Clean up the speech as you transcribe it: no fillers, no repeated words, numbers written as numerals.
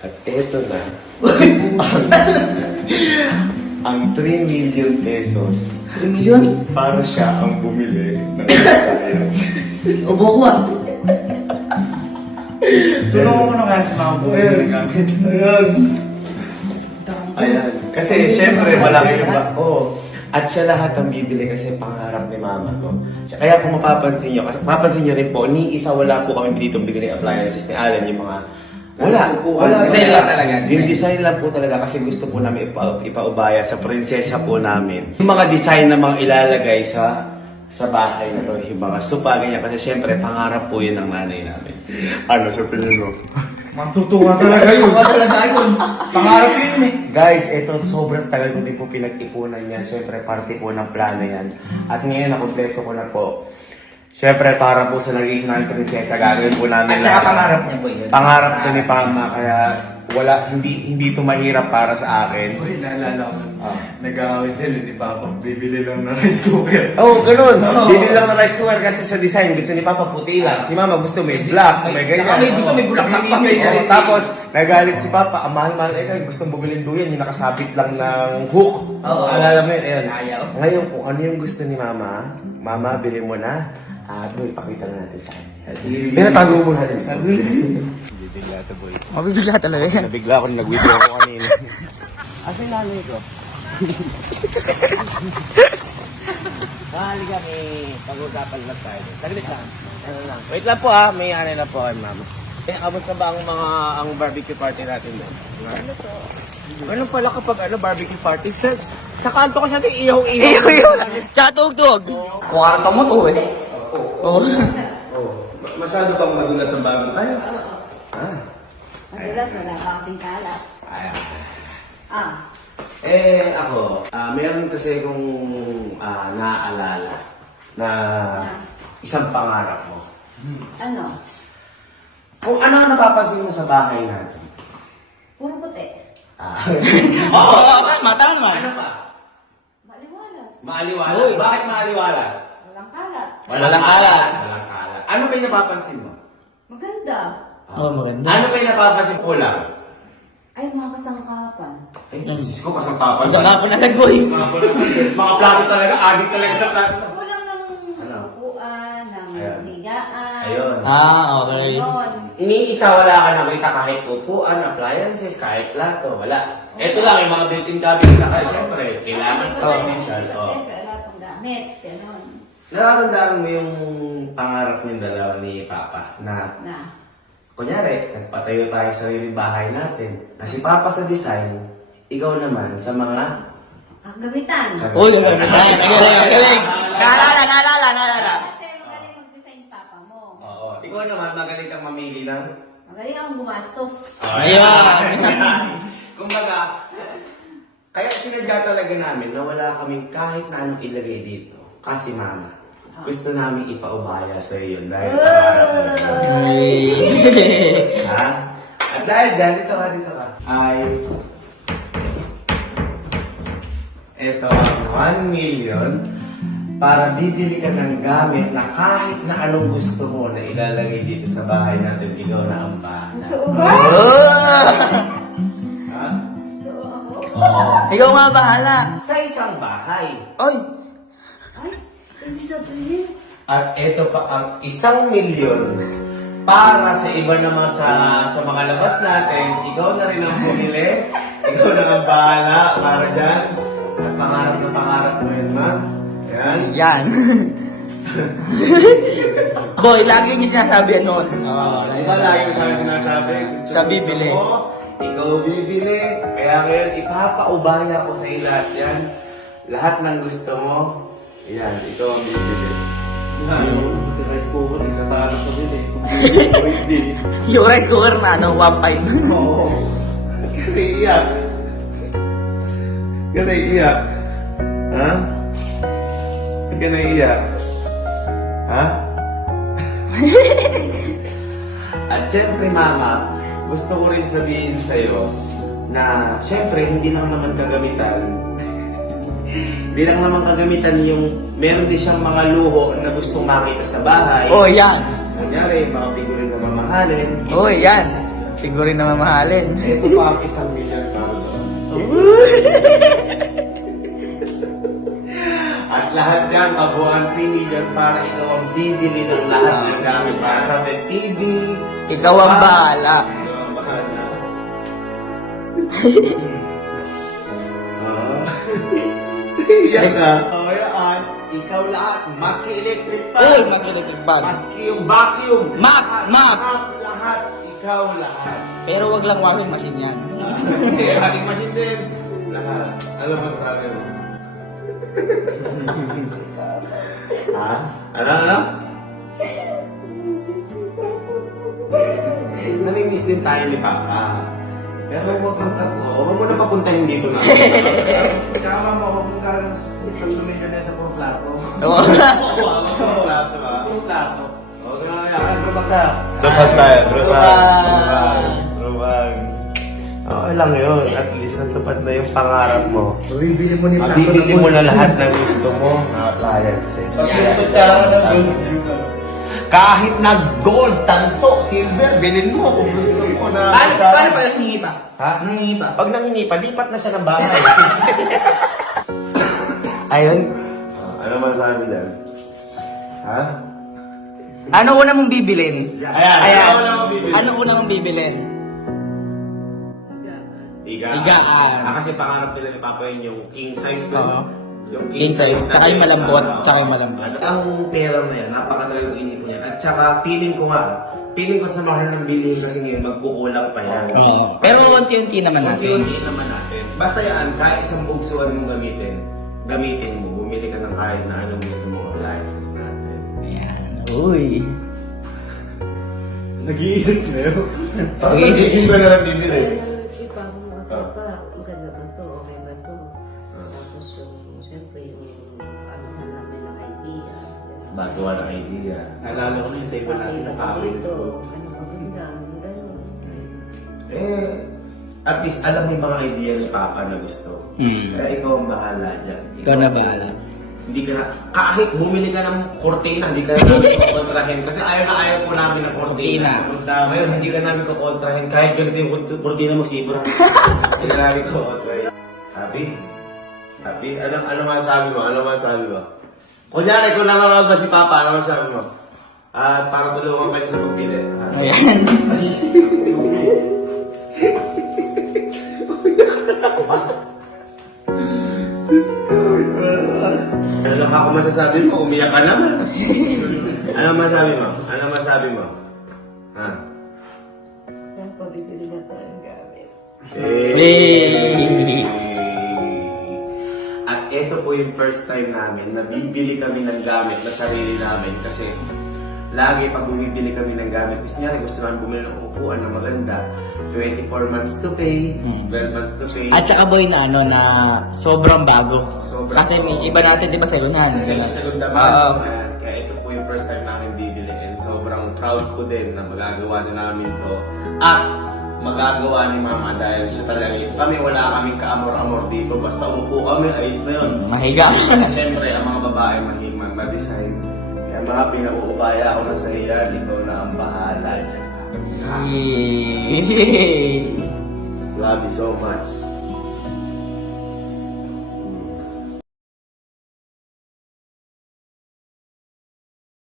At eto na, ang 3 million pesos 3 million? para siya ang bumili ng appliance. Ubo ko ah. Tulungan mo na kaya sa mga buhay na gamit. Ayan. Kasi syempre malaki yung At siya lahat ang bibili kasi pangarap ni mama ko. Kaya kung mapapansin nyo rin po, ni isa wala po kami dito bigay ng appliances ni Alan, yung mga wala. Design lang talaga. Yung design lang po talaga kasi gusto po namin ipaubaya sa prinsesa po namin. Yung mga design na mga ilalagay sa bahay na to, yung mga sopa, ganyan. Kasi syempre, pangarap po yun ng nanay namin. Ano sa tingin mo? Matutuwa talaga yun. Ubo talaga yun. Pangarap yun eh. Guys, ito sobrang tagal ko din po pinag-ipunan niya. Syempre, parte po ng plano yan. At ngayon, nakompleto ko na po. Syempre, para po sa naging namin prinsesa, gagawin po namin At saka pangarap niya po yun. Pangarap ko ni Pama, kaya hindi ito mahirap para sa akin. Uy, naalala ko. Nag-aaway sila, di ba? Bibili lang ng rice cooker. Ganun. Bibili lang ng rice cooker kasi sa design, gusto ni Papa puti lang. Si Mama gusto may black, may ganyan. May gusto may bulaklak pa May kayo. Tapos, nagalit si Papa, ang mahal-mahal gustong bumili duyan, yung nakasabit lang ng hook. Oo. Alala mo yun, ayun. Ayaw. Ngayon, kung ano yung gusto ni Mama, Mama, bili mo na. Boy, pakita na natin sa akin. Pero tago mo natin. Bibigla ito, boy. Mabibigla talaga yan. Nabigla ako nung nag-video ako kanina. Asa yung nanay ko? Halika, may pag-usapan lang tayo. Saglit lang. Ano lang. Wait lang po may anay lang po kay mama. Kamusta ba ang barbecue party natin doon? Ano to? Ano pala kapag barbecue party? Sa kanto ko siya din iyaw-iyaw. Tsaka tugtog. Kwarto mo to eh. Oo. Masyado pang madulas ang Valentine's. Madalas, wala pa kasing kalat. Ako, meron kasi kong naaalala na isang pangarap mo. Ano? Kung ano ang napapansin mo sa bahay natin? Puro puti. Oo, tama. Ano pa? Maliwalas. Maaliwalas. Bakit maaliwalas? Walang kalat. Walang kalat. Walang kalat. Ano pa yung napapansin mo? Maganda. Maganda. Ano pa yung napapansin ko lang? Ay, mga kasangkapan. Ay, Diyos ko, kasangkapan. Isang nga po na nagboy. Mga plato talaga, adik talaga sa plato. Kulang ng Ano? upuan, ng Ayun. higaan. Ayun. Okay. Ayun. Iniisa wala ka nakita kahit upuan, appliances, kahit plato, wala. Ito lang, yung mga built-in cabinet na kayo, syempre, kailangan. Essential. Siyempre, wala itong gamit. Ganon. Nakakandaan mo yung pangarap ng dalawa ni Papa na, kunyari, nagpatayo tayo sa sariling bahay natin. Na si Papa sa design, ikaw naman sa mga Kagamitan. Uy, magaling. Naalala. Kasi magaling mag-design papa mo. Oo. Ikaw naman, magaling kang mamili ng Magaling akong gumastos. Ayan. Kumbaga, kaya sinadya talaga namin na wala kaming kahit na anong ilagay dito. Kasi Mama, gusto namin ipaubaya sa iyo dahil pangarap mo yun. Ha? At dahil dyan, dito ka. Ito ang 1 million para bibili ka ng gamit na kahit na anong gusto mo na ilalagay dito sa bahay natin, ikaw na ang bahala. Totoo ba? Ha? Totoo ako? Oo. Ikaw nga bahala. Sa isang bahay. Oy. Ay, ibig sabihin. At ito pa ang 1 million para sa iba naman sa mga labas natin. Ikaw na rin ang pumili. Ikaw na ang bahala para dyan. At pangarap mo yun, ma. Yan. Boy, lagi niya sinasabi noon. Diba lagi ko sa sinasabi? Siya bibili. Ikaw bibili. Kaya ngayon, ipapaubaya ko sa iyo lahat yan. Lahat ng gusto mo, yan, ikaw ang bibili. Yung rice cooker, isa para sa bili. Yung rice cooker na 1.5. Oo. Ganaiiyak. Ganaiiyak. Ha? Ganaiiyak. Ha? At syempre, Mama, gusto ko rin sabihin sa'yo na syempre, hindi lang naman kagamitan. Hindi lang naman kagamitan yung meron din siyang mga luho na gustong makita sa bahay. Oh, yan. Kunyari, mga figurine na mamahalin. Oh, yan. Siguro rin na mamahalin. Ito pa ang 1 million para doon. At lahat yan, kabuuan 3 million para ikaw ang bibili ng lahat ng gamit para sa atin. TV, Ikaw ang sofa. bahala. Ikaw ang bahala. Iyan ka. O yan, ikaw lahat. Maski electric fan. Uy, mas electric fan. Maski yung vacuum. Map. Lahat. Ikaw lahat. Pero wag lang washing machine yan. Ating machine din. Lahat. Ano masasabi mo? Ha? Ano? Namimiss din tayo ni Papa. Pero huwag kang huwag mo na papuntahin dito na. Kama mo, kung pag lumilyon na sa puro plato. Oo. Puro plato ba? Puro plato. Huwag na kaya. Drupag ka. Drupag tayo. Drupag. Okay lang yun. At least natupad na yung pangarap mo. Bibili mo ni plato Mabibili mo na lahat ng gusto mo na appliances. Kahit na gold, tanso, silver, bilhin mo kung gusto mo na. Paano pala nangingi pa? Ha? Nangingi pa? Pag nangingi pa, lipat na siya ng bahay. Ayun. Ano masabi dyan? Ha? Ano una mong bibilin? Ayan. Ano na mabibili? Ano una mong bibilin? Higaan. Kasi pangarap nila ni Papa yun yung king size Oo. ko. Yung King size, tsaka yung malambot, tsaka yung malambot. Ang pera na yan, napakalagang inipon yan. At tsaka, feeling ko sa mahal ng bilhin kasi ngayon, magkukulang pa yan. Oo. Pero unti-unti naman natin. Unti-unti naman natin. Basta yan, kahit isang bugsuan mong gamitin mo, bumili ka ng kahit na anong gusto mong appliances natin. Ayan. Uy. Nag-iisip na yun. Nag-iisip ko na lang bibili. Kaya naisip ako mo kasi pa, maganda ba to? Okay ba to? Tapos yung, siyempre, yung ano na namin ng idea. Batuan ang idea. Nalala ko na yung table natin na kawin. Ito, ano maganda, gano'n. At least alam mo yung mga idea ni Papa na gusto. Kaya ikaw ang bahala dyan. Ikaw na bahala. Hindi ka na, kahit bumili ka ng kortina, hindi ka na namin kukontrahin. Kasi ayaw po namin ng kortina. Ngayon, hindi ka namin kukontrahin. Kahit ganito yung kortina mo, sibra. Hindi ka namin kukontrahin. Happy? Happy? Ano masasabi mo? Ano masasabi mo? Kunyari, kung nanonood ba si Papa, ano masasabi mo? At para tulungan kayo sa pagpili. Ayan. Ano ako masasabi mo? Umiyak ka naman. Ano masasabi mo? Ano masasabi mo? Ha? Kaya pabibili na tayong gamit. Hey! At ito po yung first time namin na bibili kami ng gamit na sarili namin kasi lagi pag bumibili kami ng gamit, gusto namin bumili ng upuan na maganda, 24 months to pay, 12 months to pay. At saka boy na ano na sobrang bago. Sobrang Kasi may iba natin 'di ba sa lunan. Sa Oo. naman. Kaya ito po yung first time namin bibili and sobrang proud ko din na magagawa din namin to. At magagawa ni Mama dahil siya talaga kami wala kaming kaamor-amor dito. Basta umupo kami, ayos na yun. Mahiga. Siyempre, ang mga babae mahiman, ma-design. Kaya mga pinag-uupaya ako na sa iyan, ikaw na ang bahala dyan. Yay! Love you so much.